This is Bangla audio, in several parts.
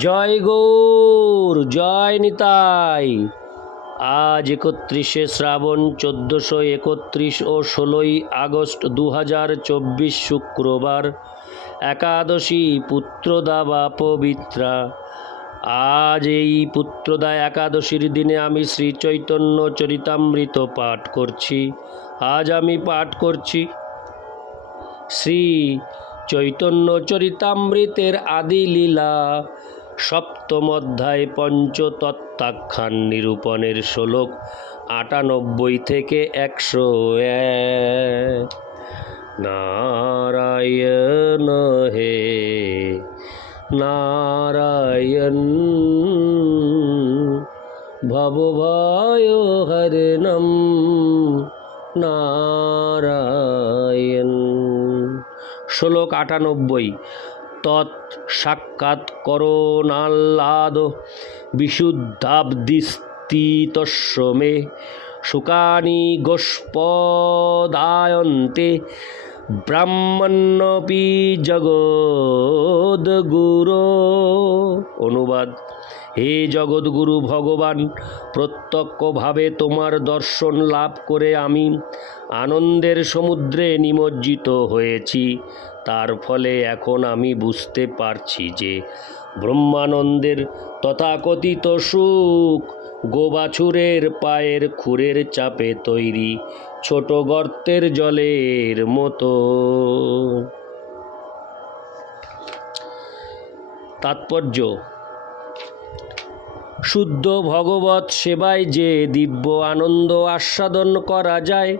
জয় গৌর, জয় নিতাই। আজ একত্রিশে শ্রাবণ, চোদ্দোশো একত্রিশ ও ষোলোই আগস্ট দু চব্বিশ শুক্রবার। একাদশী পুত্রদা বা পবিত্রা। আজ এই পুত্রদা একাদশীর দিনে আমি শ্রী চৈতন্য চরিতামৃত পাঠ করছি। আজ আমি পাঠ করছি শ্রী চৈতন্য চরিতামৃতের আদি লীলা। সপ্তম অধ্যায় পঞ্চতত্ত্বাখ্যান নিরূপণের শ্লোক আটানব্বই থেকে একশো এক। নারায়ণ হে নারায়ণ, ভবভয় হরণম নারায়ণ শ্লোক আটানব্বই। তৎ সাক্ষাৎ করোনাল্লাদ বিশুদ্ধাব্দিস্তিতস্য মে শুকানি গোষ্পদায়ন্তে ব্রাহ্মণ্যপি জগদ্গুরু। অনুবাদ। হে জগৎগুরু ভগবান, প্রত্যক্ষভাবে তোমার দর্শন লাভ করে আমি আনন্দের সমুদ্রে নিমজ্জিত হয়েছি। তার ফলে এখন আমি বুঝতে পারছি যে ব্রহ্মানন্দের তথাকথিত সুখ গোবাছুরের পায়ের খুরের চাপে তৈরি ছোট গর্তের জলের মতো। তাৎপর্য শুদ্ধ ভগবত সেবায় যে দিব্য আনন্দ আস্বাদন করা যায়,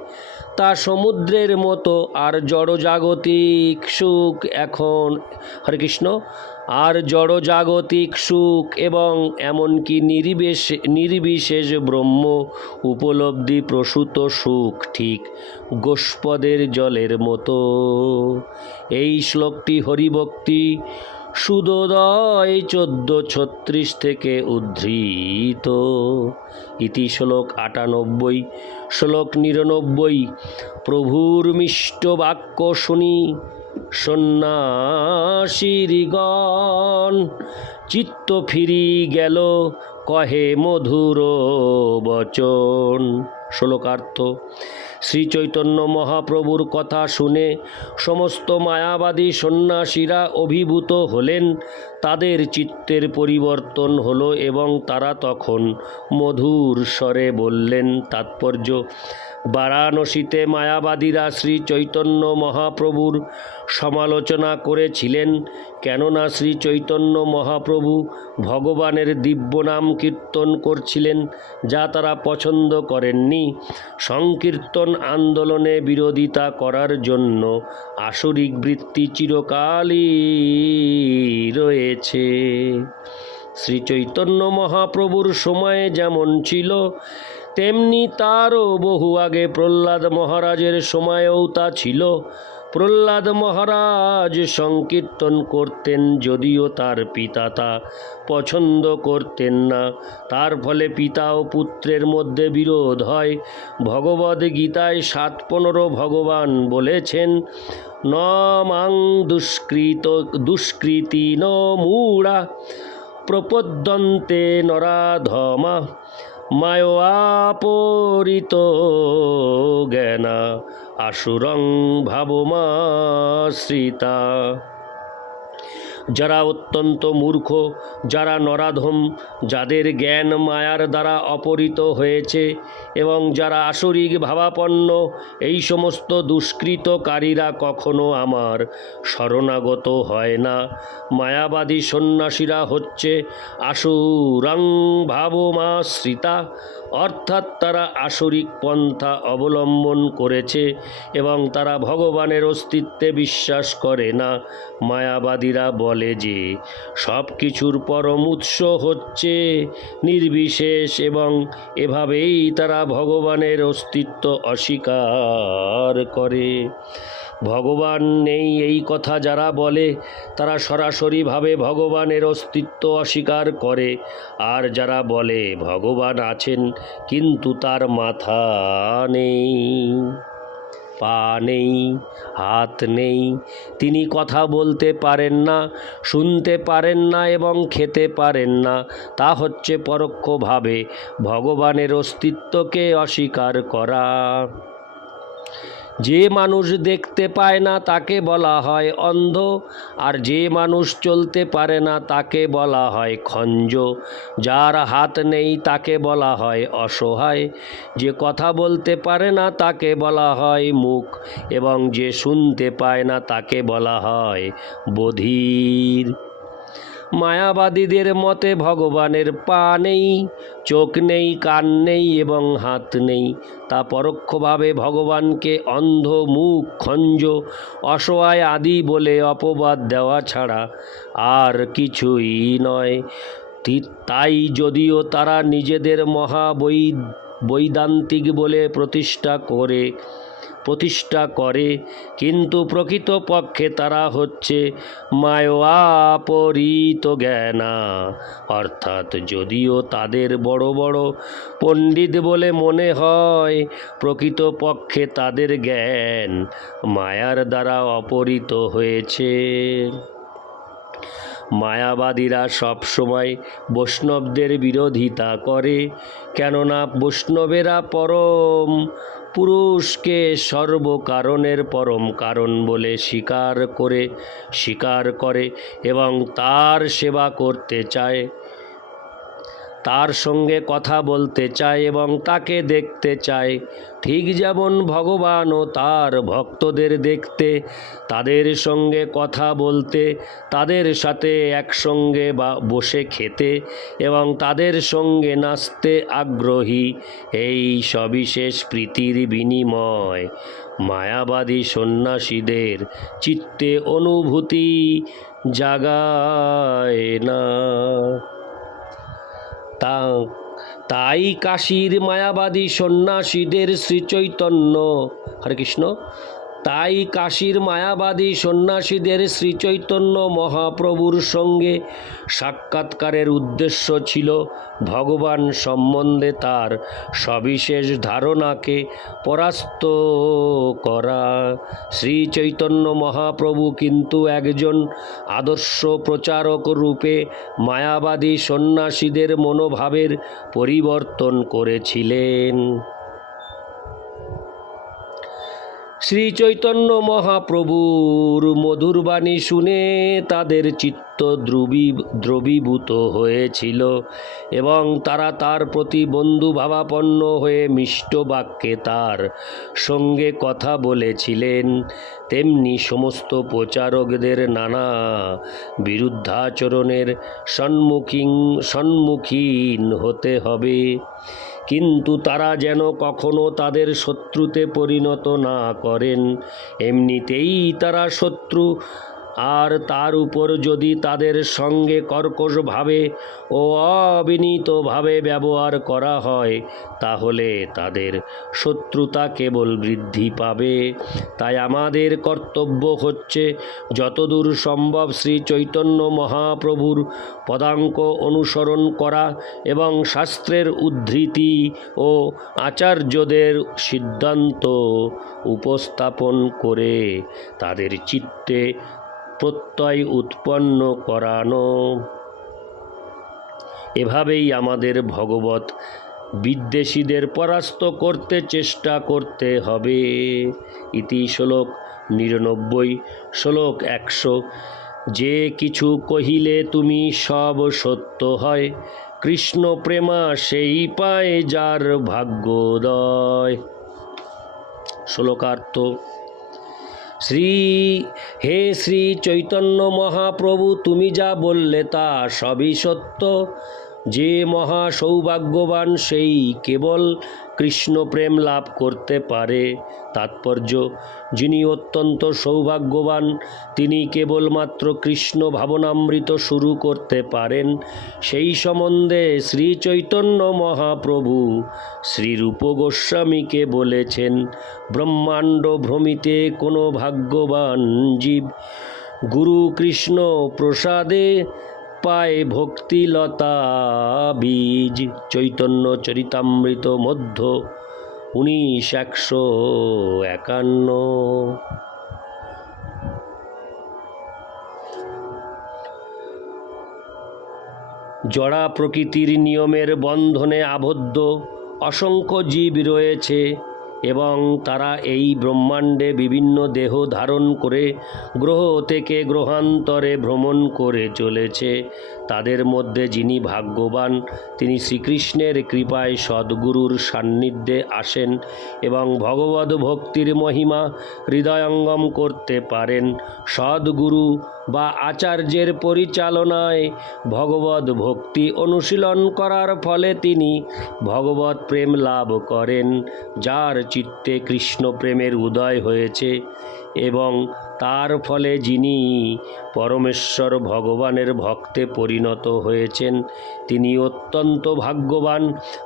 তা সমুদ্রের মতো আর জড়জাগতিক সুখ এখন, হরে কৃষ্ণ, আর জড়জাগতিক সুখ এবং এমনকি নির্বিশেষ নির্বিশেষ ব্রহ্ম উপলব্ধি প্রসূত সুখ ঠিক গোষ্পদের জলের মতো। এই শ্লোকটি হরিভক্তি সুদোদয় চোদ্দ ছত্রিশ থেকে উদ্ধৃত। ইতি শ্লোক আটানব্বই, শ্লোক নিরানব্বই। প্রভুর মিষ্ট বাক্য শুনি সন্ন্যাসীরিগণ চিত্ত ফিরি গেল, কহে মধুর বচন। শ্লোকার্থ। শ্রী চৈতন্য মহাপ্রভুর কথা শুনে সমস্ত মায়াবাদী সন্ন্যাসীরা অভিভূত হলেন। তাদের চিত্তের পরিবর্তন হলো এবং তারা তখন মধুর স্বরে বললেন, তাৎপর্য, বারাণসীতে মায়াবাদীরা শ্রী চৈতন্য মহাপ্রভুর সমালোচনা করেছিলেন। কেননা শ্রী চৈতন্য মহাপ্রভু ভগবানের দিব্য নাম কীর্তন করছিলেন, যা তারা পছন্দ করেননি। সংকীর্তন আন্দোলনে বিরোধিতা করার জন্য আসরিক বৃত্তি চিরকালই রয়েছে। শ্রী চৈতন্য মহাপ্রভুর সময়ে যেমন ছিল, তেমনি তারও বহু আগে প্রহ্লাদ মহারাজের সময়েও তা ছিল। প্রহ্লাদ মহারাজ সংকীর্তন করতেন যদিও তার পিতা তা পছন্দ করতেন না। তার ফলে পিতা ও পুত্রের মধ্যে বিরোধ হয়। ভগবদ গীতায় সাত পনেরো ভগবান বলেছেন ন মাং দুষ্কৃত, দুষ্কৃতি ন মূঢ়া, প্রপদ্যন্তে নরাধমা। মায়োয়াপরিত জ্ঞানা আসুরং ভাবমাশ্রিতা। যারা অত্যন্ত মূর্খ, যারা নরাধম, যাদের জ্ঞান মায়ার দ্বারা অপহৃত হয়েছে এবং যারা আসরিক ভাবাপন্ন, এই সমস্ত দুষ্কৃতকারীরা কখনো আমার শরণাগত হয় না। মায়াবাদী সন্ন্যাসীরা হচ্ছে আসুরাং ভাবমাশ্রিতা অর্থাৎ তারা আসরিক পন্থা অবলম্বন করেছে এবং তারা ভগবানের অস্তিত্বে বিশ্বাস করে না। মায়াবাদীরা যে সব কিছুর পরম উৎস হচ্ছে নির্বিশেষ এবং এভাবেই তারা ভগবানের অস্তিত্ব অস্বীকার করে। ভগবান নেই এই কথা যারা বলে, তারা সরাসরিভাবে ভগবানের অস্তিত্ব অস্বীকার করে। আর যারা বলে, ভগবান আছেন, কিন্তু তার মাথা নেই। পা নেই, হাত নেই। তিনি কথা বলতে পারেন না, শুনতে পারেন না এবং খেতে পারেন না। তা হচ্ছে পরোক্ষভাবে ভগবানের অস্তিত্বকে অস্বীকার করা। যে মানুষ দেখতে পায় না তাকে বলা হয় অন্ধ, আর যে মানুষ চলতে পারে না তাকে বলা হয় খঞ্জ। যার হাত নেই তাকে বলা হয় অসহায়। যে কথা বলতে পারে না তাকে বলা হয় মুখ এবং যে শুনতে পায় না তাকে বলা হয় বধির। মায়াবাদীদের মতে ভগবানের পা নেই, চোখ নেই, কান নেই এবং হাত নেই। তা পরোক্ষভাবে ভগবানকে অন্ধ, মুখ, খঞ্জ, অসহায় আদি বলে অপবাদ দেওয়া ছাড়া আর কিছুই নয়। তাই যদিও তারা নিজেদের মহাবৈ বৈদান্তিক বলে প্রতিষ্ঠা করে প্রতিষ্ঠা করে। কিন্তু প্রকৃতপক্ষে তারা হচ্ছে মায়োয়াপরিত জ্ঞানা। অর্থাৎ যদিও তাদের বড় বড় পণ্ডিত বলে মনে হয়, প্রকৃতপক্ষে তাদের জ্ঞান মায়ার দ্বারা অপহৃত হয়েছে। মায়াবাদীরা সবসময় বৈষ্ণবদের বিরোধিতা করে। কেননা বৈষ্ণবেরা পরম, পুরুষকে সর্বকারণের পরম কারণ বলে স্বীকার করে স্বীকার করে এবং তার সেবা করতে চায়। তার সঙ্গে কথা বলতে চায় এবং তাকে দেখতে চায়। ঠিক যেমন ভগবানও তার ভক্তদের দেখতে, তাদের সঙ্গে কথা বলতে, তাদের সাথে একসঙ্গে বা বসে খেতে এবং তাদের সঙ্গে নাচতে আগ্রহী। এই সবিশেষ প্রীতির বিনিময়। মায়াবাদী সন্ন্যাসীদের চিত্তে অনুভূতি জাগায় না। তা তাই কাশীর মায়াবাদী সন্ন্যাসীদের শ্রীচৈতন্য। হরে কৃষ্ণ। তাই কাশীর মায়াবাদী সন্ন্যাসীদের শ্রীচৈতন্য মহাপ্রভুর সঙ্গে সাক্ষাৎকারের উদ্দেশ্য ছিল ভগবান সম্বন্ধে তার সবিশেষ ধারণাকে পরাস্ত করা। শ্রীচৈতন্য মহাপ্রভু কিন্তু একজন আদর্শ প্রচারক রূপে মায়াবাদী সন্ন্যাসীদের মনোভাবের পরিবর্তন করেছিলেন। শ্রী চৈতন্য মহাপ্রভুর মধুর বাণী শুনে তাদের চিত্ত দ্রবী দ্রবীভূত হয়েছিল এবং তারা তার প্রতি বন্ধু ভাবাপন্ন হয়ে মিষ্ট বাক্যে তার সঙ্গে কথা বলেছিলেন। তেমনি সমস্ত প্রচারকদের নানা বিরুদ্ধাচরণের সম্মুখীন সম্মুখীন হতে হবে। কিন্তু তারা যেন কখনো তাদের শত্রুতে পরিণত না করেন। এমনিতেই তারা শত্রু আর তার উপর যদি তাদের সঙ্গে কর্কশভাবে ও অবিনীতভাবে ব্যবহার করা হয়, তাহলে তাদের শত্রুতা কেবল বৃদ্ধি পাবে। তাই আমাদের কর্তব্য হচ্ছে যতদূর সম্ভব শ্রী চৈতন্য মহাপ্রভুর পদাঙ্ক অনুসরণ করা এবং শাস্ত্রের উদ্ধৃতি ও আচার্যদের সিদ্ধান্ত উপস্থাপন করে তাদের চিত্তে প্রত্যয় উৎপন্ন করানো। এভাবেই আমাদের ভগবত বিদ্বেষীদের পরাস্ত করতে চেষ্টা করতে হবে। ইতি শ্লোক নিরানব্বই, শ্লোক একশো। যে কিছু কহিলে তুমি সব সত্য হয়, কৃষ্ণ প্রেমা সেই পায় যার ভাগ্যোদয়। শ্লোকার্থ শ্রী হে শ্রী চৈতন্য মহাপ্রভু তুমি যা বললে তা সবই সত্য। যে মহা সৌভাগ্যবান সেই কেবল কৃষ্ণ প্রেম লাভ করতে পারে। তাৎপর্য, যিনি অত্যন্ত সৌভাগ্যবান, তিনি কেবলমাত্র কৃষ্ণ ভাবনামৃত শুরু করতে পারেন। সেই সম্বন্ধে শ্রী চৈতন্য মহাপ্রভু শ্রীরূপ গোস্বামীকে বলেছেন, ব্রহ্মাণ্ড ভ্রমিতে কোনো ভাগ্যবান জীব গুরু কৃষ্ণ প্রসাদে পায় ভক্তিলতা বীজ। চৈতন্য চরিতামৃত মধ্য উনিশ একশো একান্ন। জড়া প্রকৃতির নিয়মের বন্ধনে আবদ্ধ, অসংখ্য জীব রয়েছে। এবং তারা এই ব্রহ্মাণ্ডে বিভিন্ন দেহ ধারণ করে গ্রহ থেকে গ্রহান্তরে ভ্রমণ করে চলেছে। তাদের মধ্যে যিনি ভাগ্যবান, তিনি শ্রীকৃষ্ণের কৃপায় সদ্গুরুর সান্নিধ্যে আসেন এবং ভগবত ভক্তির মহিমা হৃদয়ঙ্গম করতে পারেন। সদ্গুরু বা আচার্যের পরিচালনায় ভগবত ভক্তি অনুশীলন করার ফলে তিনি ভগবত প্রেম লাভ করেন, যার চিত্তে কৃষ্ণ প্রেমের উদয় হয়েছে এবং তার ফলে যিনি পরমেশ্বর ভগবানের ভক্তে পরিণত হয়েছেন, তিনি অত্যন্ত ভাগ্যবান,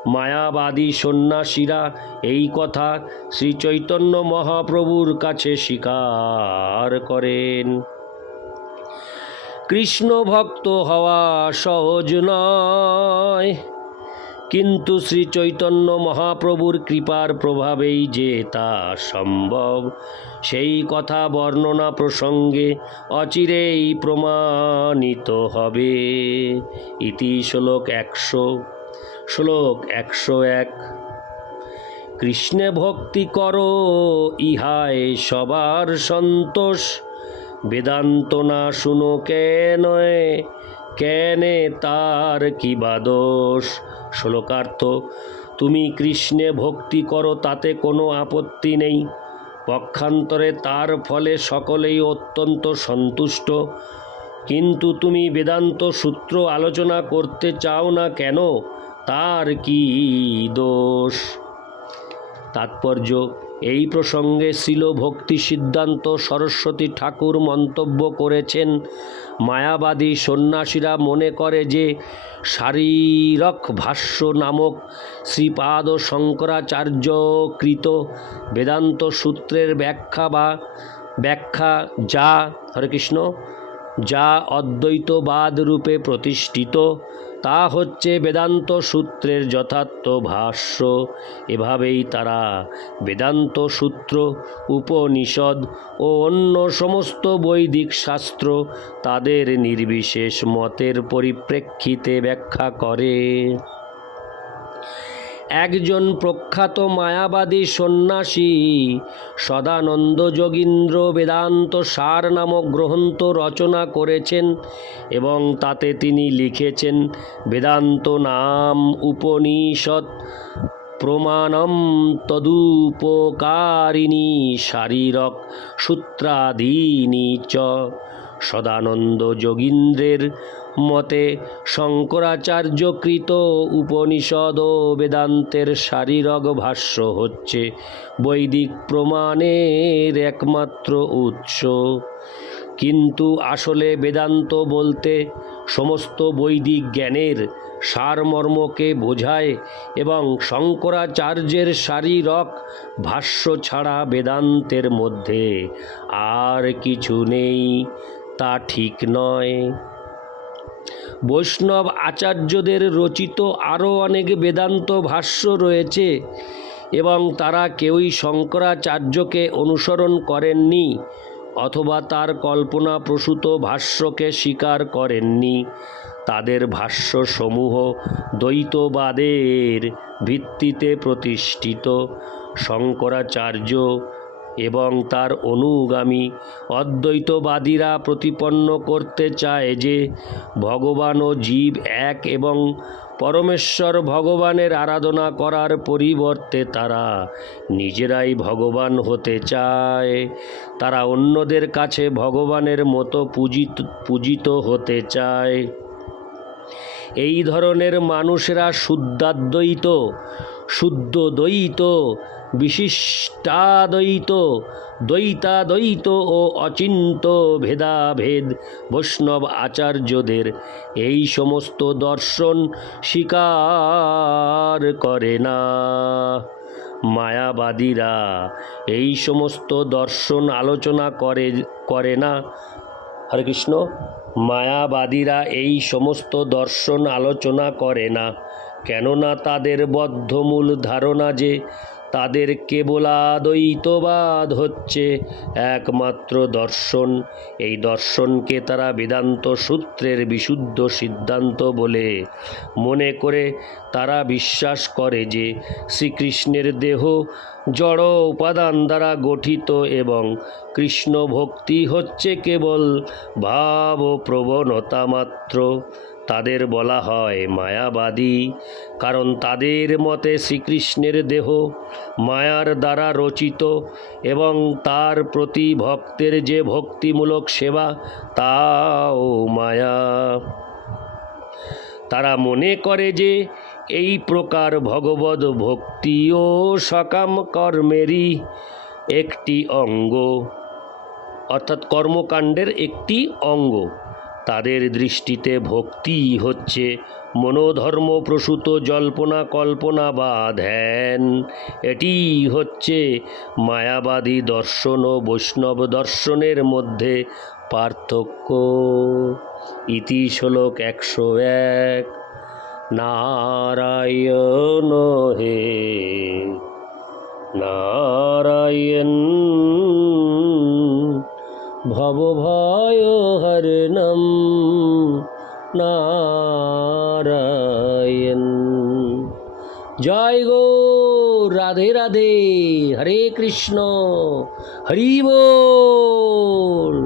মায়াবাদী সন্ন্যাসীরা এই কথা শ্রী চৈতন্য মহাপ্রভুর কাছে স্বীকার করেন। কৃষ্ণ ভক্ত হওয়া সহজ নয়। কিন্তু শ্রী চৈতন্য মহাপ্রভুর কৃপার প্রভাবেই যে তা সম্ভব, সেই কথা বর্ণনা প্রসঙ্গে অচিরেই প্রমাণিত হবে। ইতি শ্লোক একশো শ্লোক একশো এক। কৃষ্ণে ভক্তি করো ইহায় সবার সন্তোষ। বেদান্ত না শুনো কেন কেনে তার কি বা দোষ? শ্লোকার্থ, তুমি কৃষ্ণে ভক্তি করো, তাতে কোনো আপত্তি নেই। পক্ষান্তরে তার ফলে সকলেই অত্যন্ত সন্তুষ্ট। কিন্তু তুমি বেদান্ত সূত্র আলোচনা করতে চাও না কেন? তার কি দোষ? তাৎপর্য। এই প্রসঙ্গে শিল ভক্তি সিদ্ধান্ত সরস্বতী ঠাকুর মন্তব্য করেছেন। মায়াবাদী সন্ন্যাসীরা মনে করে যে শারীরক ভাষ্য নামক শ্রীপাদ শঙ্করাচার্যকৃত বেদান্ত সূত্রের ব্যাখ্যা বা ব্যাখ্যা যা হরে কৃষ্ণ, যা অদ্বৈতবাদ রূপে প্রতিষ্ঠিত। তা হচ্ছে বেদান্ত সূত্রের যথার্থ ভাষ্য। এভাবেই তারা বেদান্ত সূত্র, উপনিষদ ও অন্য সমস্ত বৈদিক শাস্ত্র তাদের নির্বিশেষ মতের পরিপ্রেক্ষিতে ব্যাখ্যা করে। একজন প্রখ্যাত মায়াবাদী সন্ন্যাসী, সদানন্দ যোগীন্দ্র বেদান্ত সার নামক গ্রন্থ রচনা করেছেন এবং তাতে তিনি লিখেছেন বেদান্ত নাম উপনিষদ প্রমাণম তদুপকারিণী শারীরক সূত্রাদীনি চ। সদানন্দ যোগীন্দ্রের মতে শঙ্করাচার্যকৃত উপনিষদ ও বেদান্তের শারীরক ভাষ্য হচ্ছে বৈদিক প্রমাণের একমাত্র উৎস। কিন্তু আসলে বেদান্ত বলতে সমস্ত বৈদিক জ্ঞানের সারমর্মকে বোঝায় এবং শঙ্করাচার্যের শারীরক ভাষ্য ছাড়া বেদান্তের মধ্যে আর কিছু নেই, তা ঠিক নয়। বৈষ্ণব আচার্যদের রচিত আরও অনেক বেদান্ত ভাষ্য রয়েছে এবং তারা কেউই শঙ্করাচার্যকে অনুসরণ করেননি অথবা তার কল্পনাপ্রসূত ভাষ্যকে স্বীকার করেননি। তাদের ভাষ্যসমূহ দ্বৈতবাদের ভিত্তিতে প্রতিষ্ঠিত। শঙ্করাচার্য এবং তার অনুগামী অদ্বৈতবাদীরা প্রতিপন্ন করতে চায় যে ভগবান ও জীব এক এবং পরমেশ্বর ভগবানের আরাধনা করার পরিবর্তে তারা নিজেরাই ভগবান হতে চায়। তারা অন্যদের কাছে ভগবানের মতো পূজিত পূজিত হতে চায়। এই ধরনের মানুষেরা শুদ্ধাদ্বৈত শুদ্ধ দ্বৈত বিশিষ্টাদ্বৈত, দ্বৈতাদ্বৈত ও অচিন্ত ভেদাভেদ বৈষ্ণব আচার্যদের এই সমস্ত দর্শন স্বীকার করে না। মায়াবাদীরা এই সমস্ত দর্শন আলোচনা করে করে না। হরে কৃষ্ণ। মায়াবাদীরা এই সমস্ত দর্শন আলোচনা করে না, কেননা তাদের বদ্ধমূল ধারণা যে তাদের কেবলাদ্বৈতবাদ হচ্ছে একমাত্র দর্শন। এই দর্শনকে তারা বেদান্ত সূত্রের বিশুদ্ধ সিদ্ধান্ত বলে মনে করে তারা বিশ্বাস করে যে শ্রীকৃষ্ণের দেহ জড় উপাদান দ্বারা গঠিত এবং কৃষ্ণ ভক্তি হচ্ছে কেবল ভাব ও প্রবণতা মাত্র। তাদের বলা হয় মায়াবাদী, কারণ তাদের মতে শ্রীকৃষ্ণের দেহ মায়ার দ্বারা রচিত এবং তার প্রতি ভক্তের যে ভক্তিমূলক সেবা, তাও মায়া। তারা মনে করে যে এই প্রকার ভগবত ভক্তি ও সকাম কর্মেরই একটি অঙ্গ, অর্থাৎ কর্মকাণ্ডের একটি অঙ্গ। তাদের দৃষ্টিতে ভক্তি হচ্ছে মনোধর্ম প্রসূত জল্পনা, কল্পনা বা ধ্যান। এটি হচ্ছে মায়াবাদী দর্শন ও বৈষ্ণব দর্শনের মধ্যে পার্থক্য। ইতি শ্লোক একশো এক। নারায়ণ হে, নারায়ণ ভবভয় নম নারায়ণ। জয় গো রাধে রাধে হরে কৃষ্ণ হরি বল।